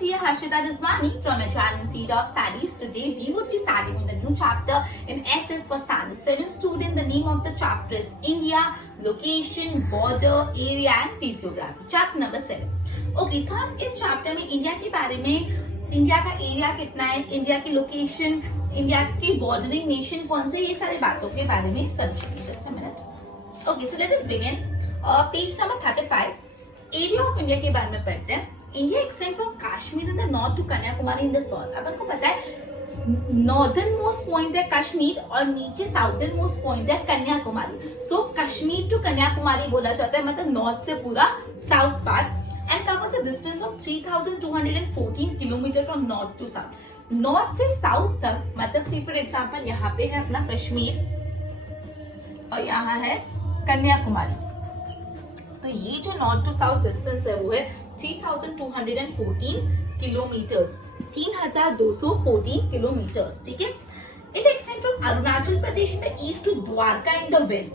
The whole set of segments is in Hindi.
here Harshita Rizwani from HR Institute of Studies. Today we would be starting with a new chapter in SS for Standard 7 student. The name of the chapter is India, Location, Border, Area and Physiography. Chapter number 7. Okay, तो हम इस chapter में इंडिया के बारे में, इंडिया का एरिया कितना है, इंडिया की लोकेशन, इंडिया की बॉर्डरिंग नेशन कौन से, ये सारी बातों के बारे में समझेंगे. Just a minute. Okay, so let us begin. Page number 35. Area of India के बारे में पढ़ते हैं. India extend from Kashmir in the north to Kanyakumari in the south. अपन को पता है नॉर्दर्न मोस्ट पॉइंट है कश्मीर और नीचे साउदर्न मोस्ट पॉइंट है कन्याकुमारी. सो कश्मीर टू कन्याकुमारी बोला जाता है, मतलब नॉर्थ से पूरा south part. And covers a distance of 3,214 kilometre from north to south. North से साउथ तक, मतलब सी फॉर एग्जाम्पल यहाँ पे है अपना कश्मीर और यहाँ है कन्याकुमारी. तो ये जो नॉर्थ टू साउथ डिस्टेंस है वो है 3,214 किलोमीटर्स, 3,214 किलोमीटर्स. ठीक है. It extend from Arunachal Pradesh in the east to Dwarka in the west.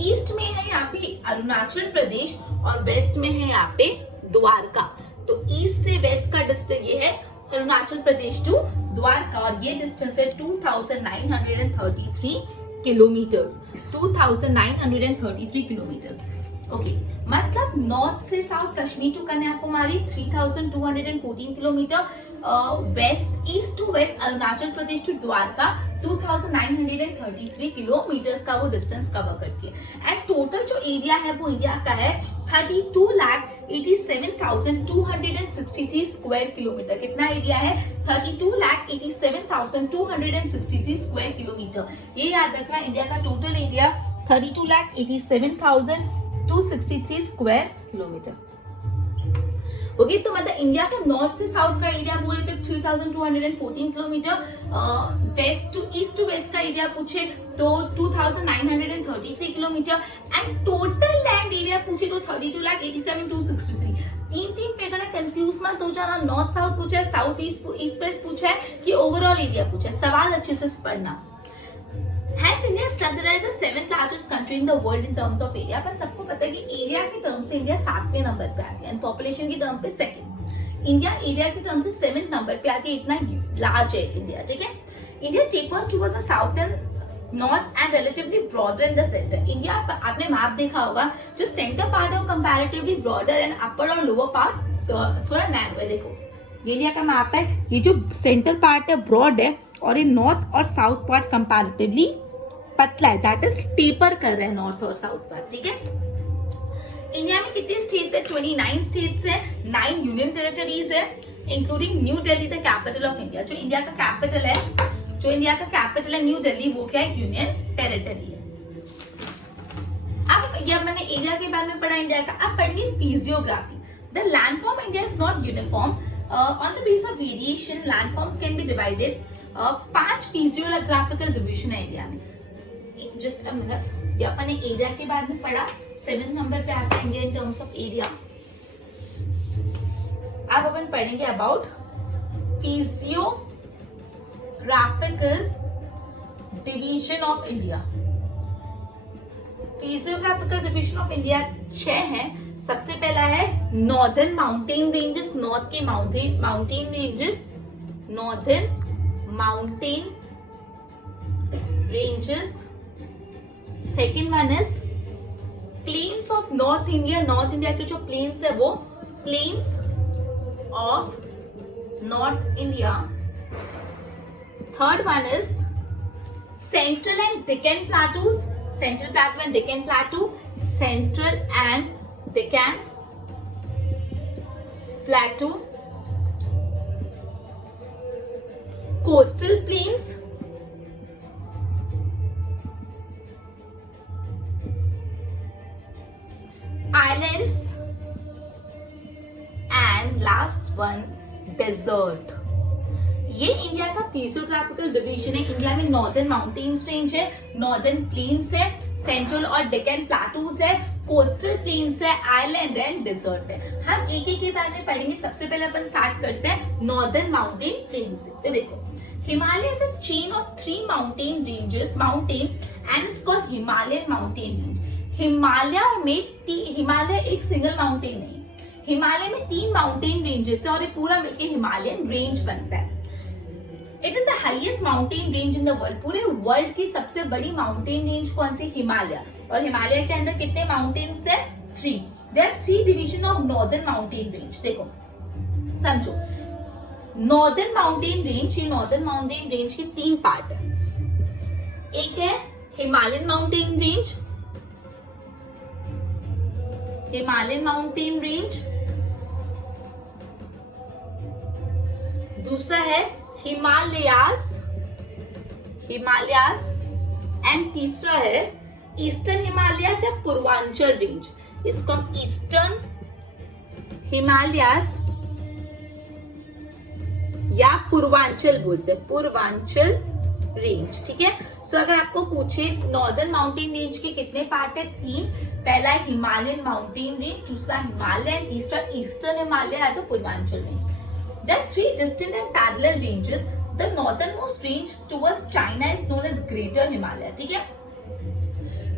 East में है यहाँ पे अरुणाचल प्रदेश और वेस्ट में है यहाँ पे द्वारका. तो ईस्ट से वेस्ट का डिस्टेंस ये है अरुणाचल प्रदेश टू द्वारका और ये डिस्टेंस है 2,933 किलोमीटर्स. 2,933 किलोमीटर्स. ओके, मतलब नॉर्थ से south Kashmir to Kanyakumari 3,214 kilometre, west east to west Arunachal Pradesh to Dwarka 2,933 kilometres का वो डिस्टेंस कवर करती है. एंड टोटल जो एरिया है वो इंडिया का है 32,87,263 स्क्वायर किलोमीटर. कितना एरिया है? 32,87,263 स्क्वायर किलोमीटर. ये याद रखना, इंडिया का total area 32,87,263 square kilometre. Okay, तो मतलब इंडिया का नॉर्थ से साउथ का एरिया बोले तो 3,214 किलोमीटर, वेस्ट टू वेस्ट का एरिया पूछे तो 2,933 kilometre and total land area पूछे तो 32,87,263. तीन पे अगर कंफ्यूज मत हो जाना. नॉर्थ साउथ पूछा है, साउथ ईस्ट वेस्ट पूछा है कि ओवरऑल एरिया पूछा है. सवाल अच्छे से पढ़ना. Hence, India is considered as the 7th largest country in the world in terms of area. अपन सबको पता है कि एरिया के टर्म से इंडिया 7वें नंबर पे आती है एंड पॉपुलेशन की टर्म पे सेकंड. इंडिया एरिया के टर्म से 7th नंबर पे आती है. इतना लार्ज है इंडिया. ठीक है. India tapers towards the southern north and relatively broader in the centre. India, आपने मैप देखा होगा, जो सेंटर पार्ट है वो कंपैरेटिवली ब्रॉडर एंड अपर और लोअर पार्ट थोड़ा नैरो है. देखो ये इंडिया का मैप है. ये जो सेंटर पार्ट है ब्रॉड है और ये नॉर्थ और साउथ पार्ट कंपैरेटिवली पतला है. दैट इज टेपर कर रहे हैं नॉर्थ और साउथ पार्ट. ठीक है. इंडिया में कितने स्टेट्स है? 29 स्टेट्स है, 9 यूनियन टेरिटरीज है, including new Delhi the capital of India. जो इंडिया का कैपिटल है न्यू दिल्ली, वो क्या है? यूनियन टेरिटरी है. अब जब मैंने एरिया के बारे में पढ़ा इंडिया का, अब पढ़िए physiography. The landform India is not uniform. On the base of variation landforms can be divided. 5 physiographical division है इंडिया में. Just a minute. ये अपन ने एरिया के बारे में पढ़ा, 7th नंबर पे आता है India in terms of area. अब अपन पढ़ेंगे about physiographical division of India. Physiographical division of India 6 है. सबसे पहला है नॉर्दर्न माउंटेन रेंजेस. नॉर्थ के mountain ranges, northern mountain ranges. Second one is plains of north India. North India के जो प्लेन्स है वो plains of north India. Third one is central and Deccan plateaus. Central plateau and Deccan plateau. Central and Deccan प्लेटू. Coastal planes. Islands and last one desert. ये इंडिया का फिजियोग्राफिकल डिवीजन है. इंडिया में नॉर्दर्न माउंटेन्स रेंज है, नॉर्दर्न प्लेन्स है, सेंट्रल और डेक्कन प्लेटूज है, कोस्टल प्लेन्स है, आइलैंड एंड डेजर्ट है. हम एक के बारे में पढ़ेंगे. सबसे पहले अपन स्टार्ट करते हैं नॉर्दर्न माउंटेन प्लेन्स से. तो देखो, Himalaya is a chain of 3 mountain ranges and it's called Himalayan mountain range. Himalaya एक सिंगल माउंटेन नहीं. हिमालय में 3 माउंटेन रेंजेस है और ये पूरा मिलके हिमालयन रेंज बनता है। It is the highest mountain range in the world. पूरे वर्ल्ड की सबसे बड़ी माउंटेन रेंज कौन सी? हिमालय। और हिमालय के अंदर कितने माउंटेन्स है? 3। There are 3 division of northern mountain range. देखो समझो, नॉर्दर्न माउंटेन रेंज, ये नॉर्दर्न माउंटेन रेंज के 3 पार्ट है। एक है Himalayan mountain range, Himalayan mountain range, दूसरा है हिमालयास, हिमालयास, एंड तीसरा है ईस्टर्न हिमालयास या पूर्वांचल रेंज। इसको हम ईस्टर्न हिमालयास या पूर्वांचल बोलते हैं, पूर्वांचल रेंज। ठीक है। सो अगर आपको पूछे नॉर्दर्न माउंटेन रेंज के कितने पार्ट है? 3। पहला है हिमालयन माउंटेन रेंज, दूसरा हिमालय, तीसरा ईस्टर्न हिमालय या तो Purvanchal range. There are 3 distinct and parallel ranges. The northernmost range towards China is known as Greater Himalaya. ठीक है।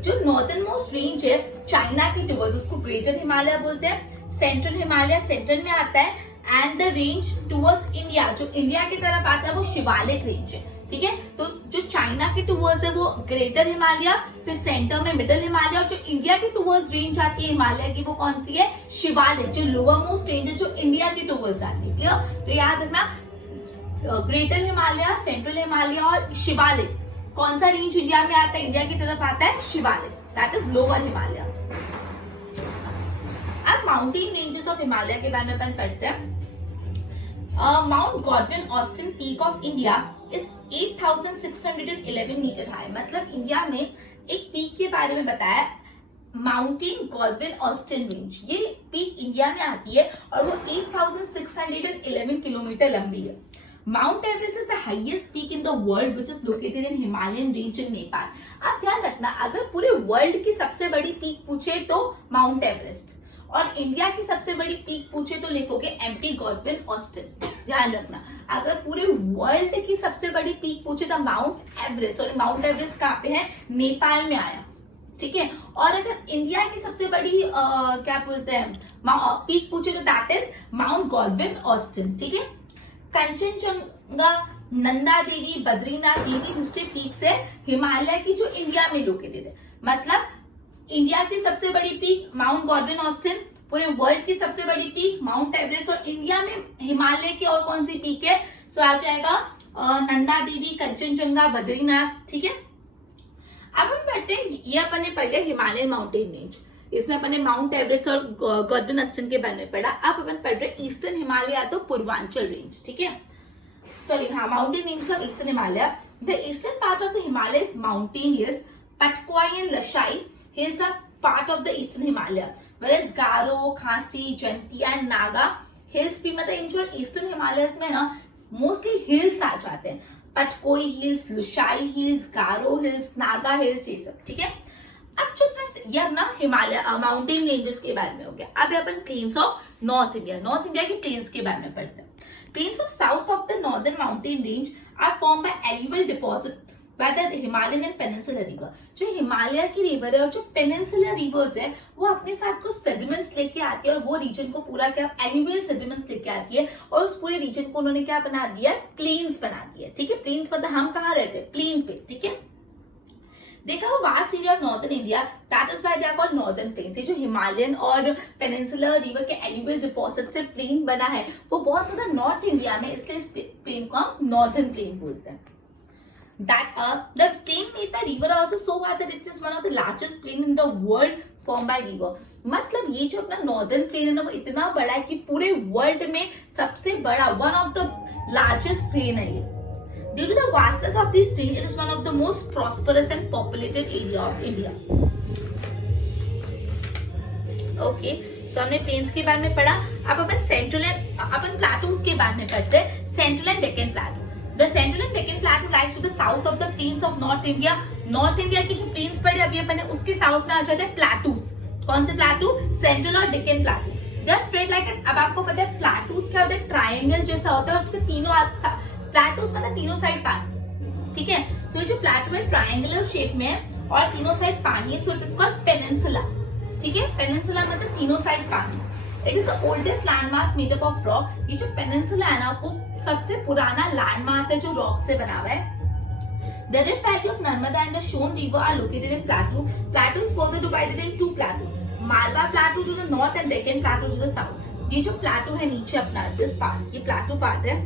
जो नॉर्दर्नमोस्ट रेंज है चाइना की टुवर्ड्स, उसको ग्रेटर हिमालय बोलते हैं। सेंट्रल हिमालय सेंट्रल में आता है, and the range towards India, जो इंडिया की तरफ आता है वो शिवालिक रेंज है। ठीक है। तो जो चाइना के टुवर्ड्स है वो ग्रेटर हिमालय, फिर सेंटर में मिडिल हिमालय, और जो इंडिया के टुवर्ड्स रेंज आती है हिमालय की वो कौन सी है? शिवालिक, जो लोअर मोस्ट रेंज है जो इंडिया के टुवर्ड्स आती है। क्लियर? तो याद रखना, ग्रेटर हिमालय, सेंट्रल हिमालय और शिवालिक। कौन सा रेंज इंडिया में आता है? इंडिया की तरफ आता है Shivalik, that is lower Himalaya. अब माउंटेन रेंजेस ऑफ हिमालय के बारे में अपन पढ़ते हैं। Mount Godwin Austen peak of India is 8611 metre high. मतलब इंडिया में एक पीक के बारे में बताया, माउंटेन गॉडविन ऑस्टिन रेंज। ये पीक इंडिया में आती है और वो 8611 किलोमीटर लंबी है। Mount Everest is the highest peak in the world which is located in Himalayan range in Nepal. आप ध्यान रखना, अगर पूरे वर्ल्ड की सबसे बड़ी पीक पूछे तो माउंट एवरेस्ट, और इंडिया की सबसे बड़ी पीक पूछे तो लिखोगे एमटी गॉडविन ऑस्टिन। ध्यान रखना, अगर पूरे वर्ल्ड की सबसे बड़ी पीक पूछे तो माउंट एवरेस्ट, और माउंट एवरेस्ट कहाँ पे है? नेपाल में आया। ठीक है। और अगर इंडिया की सबसे बड़ी क्या बोलते हैं पीक पूछे तो that is mount Godwin Austin. ठीक है। कंचनजंगा, नंदा देवी, बद्रीनाथ, ये भी दूसरे पीक्स है हिमालय की जो इंडिया में लोकेटेड है। मतलब इंडिया की सबसे बड़ी पीक माउंट गॉडविन ऑस्टिन, पूरे वर्ल्ड की सबसे बड़ी पीक माउंट एवरेस्ट, और इंडिया में हिमालय की और कौन सी पीक है? सो आ जाएगा नंदा देवी, कंचनजंगा, बद्रीनाथ। ठीक है। अब हम पढ़ते हैं, ये अपन ने पढ़ लिया हिमालयन माउंटेन रेंज, इसमें अपन ने माउंट एवरेस्ट और गॉडविन ऑस्टिन के बारे में पढ़ा। अब अपन पढ़ रहे ईस्टर्न हिमालय या तो पूर्वांचल रेंज। ठीक है। सॉरी, हाँ, mountain range of eastern Himalaya. The eastern part of the Himalaya is mountainous, Patkai and Lushai hills are part of the eastern Himalaya, whereas Garo, Khasi, Jaintia and Naga hills भी मतलब इन जो ईस्टर्न हिमालयस में ना मोस्टली हिल्स आ जाते हैं। पटकोई हिल्स, लुशाई हिल्स, गारो हिल्स, नागा हिल्स, ये सब। ठीक है। अब जो ये अपना हिमालय माउंटेन रेंजेस के बारे में हो गया। अब अपन plains of north India, north India के प्लेन्स के बारे में पढ़ते हैं। Plains of south of the northern mountain range are form by alluvial deposit by the Himalayan and Peninsular River। जो हिमालय की रिवर है और जो पेनिनसुलर रिवर्स है वो अपने साथ कुछ सेडिमेंट्स लेके आती है, और वो रीजन को पूरा क्या एल्यूवियल सेडिमेंट्स लेके आती है, और उस पूरे रीजन को उन्होंने क्या बना दिया? प्लेन्स बना दिया। ठीक है। प्लेन्स मतलब हम कहाँ रहते हैं? प्लेन पे। ठीक है। देखा वो vast area of northern India, that is why they are called northern plains. जो हिमालयन और पेनिनसुलर रिवर के एल्यूवियल डिपॉजिट से प्लेन बना है वो बहुत ज्यादा नॉर्थ इंडिया में, इसलिए इस प्लेन को हम नॉर्दर्न प्लेन बोलते हैं। That the plain made by river also so vast that it is one of the largest plain in the world formed by river। मतलब ये जो अपना नॉर्दर्न प्लेन है ना वो इतना बड़ा है कि पूरे वर्ल्ड में सबसे बड़ा, one of the largest plain है ये। Due to the vastness of this plain, it is one of the most prosperous and populated area of India। Okay, so हमने प्लेन्स के बारे में पढ़ा। अब अपन प्लेटूज के बारे में पढ़ते हैं। Central and Deccan प्लेटू। The Central and Deccan Plateau lies to the south of the plains of North India। North India की जो प्लेन्स पड़े अभी अपन ने उसके साउथ में आ जाते हैं प्लेटूज। कौन से प्लेटू? सेंट्रल और डेक्कन प्लेटू। जस्ट स्प्रेड लाइक, अब आपको पता है प्लेटूज क्या होता है? ट्रायंगल जैसा होता है, और उसके तीनों प्लेटूज मतलब तीनों साइड पानी। ठीक है। सो ये जो प्लेटू है ट्रायंगुलर शेप में है और तीनों साइड पानी है, so it is called peninsula. ठीक है। पेनिनसुला मतलब तीनों साइड पानी। It is the oldest landmass made up of rock. ये जो पेनिनसुला है ना वो सबसे पुराना लैंडमास है जो रॉक से बना हुआ है। The Rift Valley of Narmada and the Shon River are located in Plateau. Plateau is further divided in two plateaus. Malwa Plateau to the north and Deccan Plateau to the south. ये जो प्लेटो है नीचे अपना दिस पार्ट, ये प्लेटो पार्ट है,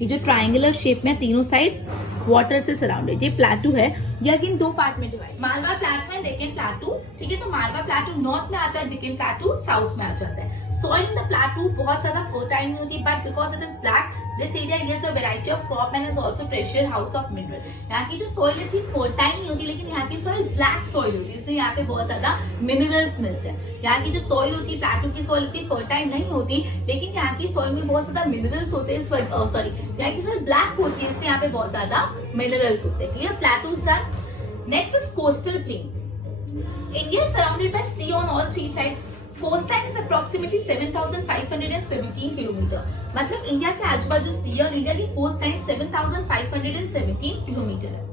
ये जो ट्रायंगुलर शेप में तीनों साइड वाटर से सराउंडेड, ये प्लेटो है। ये अगेन दो पार्ट में divide, Malwa plateau and Deccan plateau. ठीक है, तो मालवा प्लेटो नॉर्थ में आता है, डेक्कन प्लेटो साउथ में आ जाता है। सॉइल इन द प्लेटो बहुत ज्यादा फर्टाइल नहीं होती, but because it is black this area yields a variety of crop and is also treasure house of mineral। यहाँ की जो सॉइल इतनी फर्टाइल नहीं होती, लेकिन यहाँ की सॉइल ब्लैक सॉइल होती है, इसलिए यहाँ पे बहुत ज्यादा मिनरल्स मिलते हैं। यहाँ की जो सॉइल होती है, प्लेटो की सॉइल इतनी फर्टाइल नहीं होती, लेकिन यहाँ की सॉइल में बहुत ज्यादा मिनरल्स होते हैं। सॉरी, यहाँ की सॉइल ब्लैक होती है, इसलिए यहाँ पे बहुत ज्यादा मिनरल्स होते हैं। Clear, plateau star. Next is coastal plain. India is surrounded by sea on all three side. Coastline is approximately 7,517 kilometre. मतलब इंडिया के आजू बाजू सी और इंडिया की कोस्टलाइन 7,517 किलोमीटर है।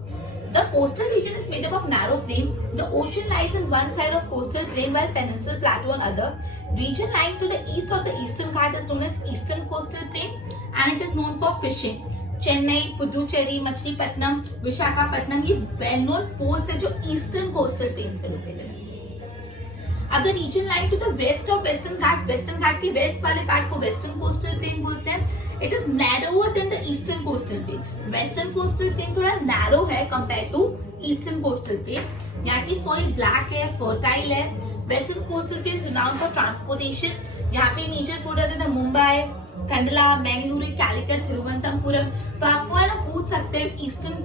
The coastal region is made up of narrow plain. The ocean lies on one side of coastal plain while peninsula plateau on other. Region lying to the east of the Eastern Ghat is known as Eastern Coastal Plain and it is known for fishing. Chennai, Puducherry, Machilipatnam, Visakhapatnam ये वेल नोन पोर्ट्स है जो ईस्टर्न कोस्टल प्लेन्स पे लोकेटेड है। अब the region lying to the west of western Ghat की वेस्ट वाले पार्ट को वेस्टर्न कोस्टल प्लेन बोलते हैं। It is narrower than the eastern coastal plain. Western coastal plain थोड़ा नैरो है compare to eastern coastal plain. यहाँ की सॉइल ब्लैक है, फर्टाइल है। Western coastal plain is renowned for transportation. यहाँ पे मेजर पोर्ट्स है मुंबई, कंडला, बेंगलुरु, कैलिकट, तिरुवनंतपुरम। तो आपको है ना पूछ सकते हैं ईस्टर्न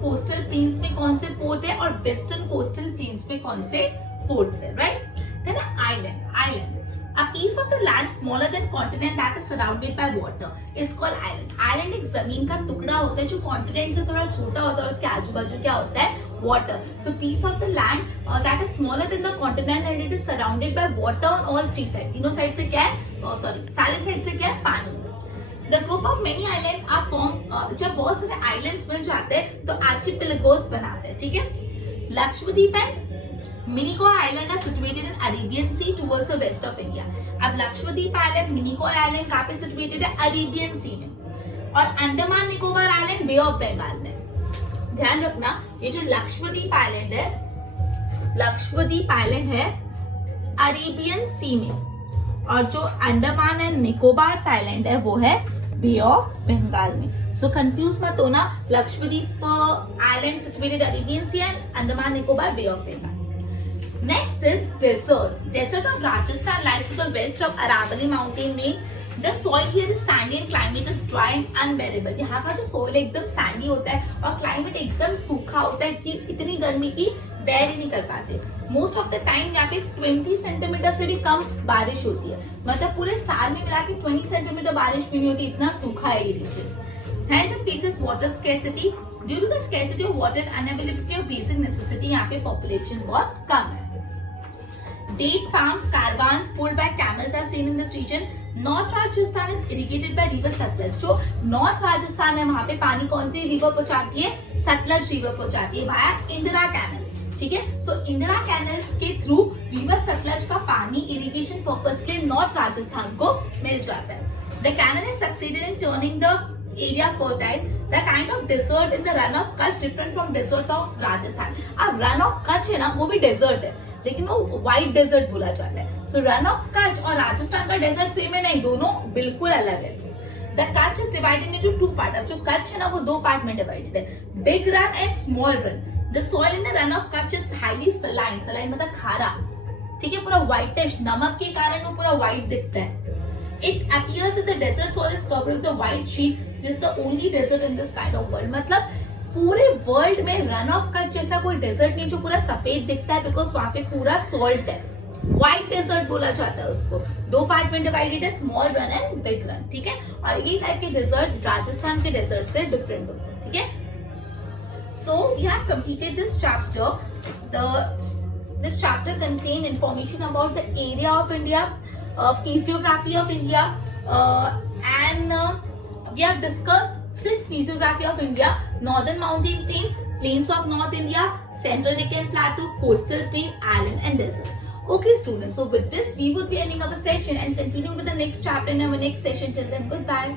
कोस्टल प्लेन्स में कौन से पोर्ट है और वेस्टर्न कोस्टल प्लेन्स में कौन से पोर्ट्स है, right. Then island A piece of the land smaller than continent that is surrounded by water is called island. Island एक जमीन का टुकड़ा होता है जो कॉन्टिनेंट से थोड़ा छोटा होता है और उसके आजू बाजू क्या होता है, water. So piece of the land that is smaller than the continent and it is surrounded by water on all three sides. तीनों साइड से क्या है, सारे साइड से क्या है, पानी। The group of many islands are formed। जब बहुत सारे आइलैंड्स मिल जाते हैं तो आर्चिपेलागोस बनाते हैं। ठीक है, Lakshadweep and Minicoy island are situated in Arabian sea towards the west of India. अब लक्षद्वीप आइलैंड, मिनिकॉय आइलैंड कहाँ पे सिचुएटेड है, अरेबियन सी में। और Andaman Nicobar island bay of Bengal में। ध्यान रखना, ये जो लक्षद्वीप आइलैंड है अरेबियन सी में, और जो अंडमान एंड निकोबार आइलैंड है वो है बे ऑफ बंगाल में। सो कंफ्यूज मत होना, Lakshadweep island situated Arabian sea and Andaman Nicobar bay of Bengal. Next is desert. Desert of Rajasthan lies to the west of Aravalli mountain range. The soil here is sandy and climate is dry and unbearable. यहाँ का जो soil एकदम sandy होता है और climate एकदम सूखा होता है कि इतनी गर्मी की bear ही नहीं कर पाते। Most of the time यहाँ पे 20 सेंटीमीटर से भी कम बारिश होती है। मतलब पूरे साल में मिला के 20 सेंटीमीटर बारिश भी नहीं होती, इतना सूखा है ये reason. Hence it faces water scarcity. Due to the scarcity of water and unavailability of basic necessity, यहाँ पे population बहुत कम है। Date farm caravans pulled by camels are seen in this region. North Rajasthan is irrigated by river Satluj. जो North Rajasthan है वहाँ पे पानी कौन सी रिवर पहुँचाती है, सतलज रिवर पहुँचाती है वाया इंदिरा कैनल। ठीक है, सो इंदिरा कैनल्स के थ्रू रिवर सतलज का पानी इरिगेशन पर्पस के लिए नॉर्थ राजस्थान को मिल जाता है। The canal has succeeded in turning the area fertile. The kind of desert in the run of Kutch different from desert of Rajasthan. अब run of Kutch है ना वो भी desert है, लेकिन वो व्हाइट डेजर्ट बोला जाता है। तो रन ऑफ कच्छ और राजस्थान का डेजर्ट सेम है नहीं, दोनों बिल्कुल अलग है। The Kutch is divided into two part. अब जो कच्छ है ना वो दो पार्ट में डिवाइडेड है, big run and small run. The soil in the run of Kutch is highly saline, saline मतलब खारा। ठीक है, पूरा व्हाइटिश, नमक के कारण वो पूरा व्हाइट दिखता है। It appears that the desert soil is covered with a white sheet. This is the only desert in this kind of world. मतलब पूरे वर्ल्ड में रन ऑफ कच्छ जैसा कोई डेजर्ट नहीं जो पूरा सफेद दिखता है, बिकॉज वहां पे पूरा सॉल्ट है। व्हाइट डेजर्ट बोला जाता है उसको। दो पार्ट में डिवाइडेड है, small run and big run. ठीक है, और ये टाइप के डेजर्ट राजस्थान के डेजर्ट से डिफरेंट होते हैं। ठीक है, so we have completed this chapter. This chapter contains information about the area of India, physiography of India, and we have discussed 6 physiography of India: Northern Mountain Plain, Plains of North India, Central Deccan Plateau, Coastal Plain, Island and Desert. Okay, students. So with this, we would be ending our session and continue with the next chapter in our next session. Till then, goodbye.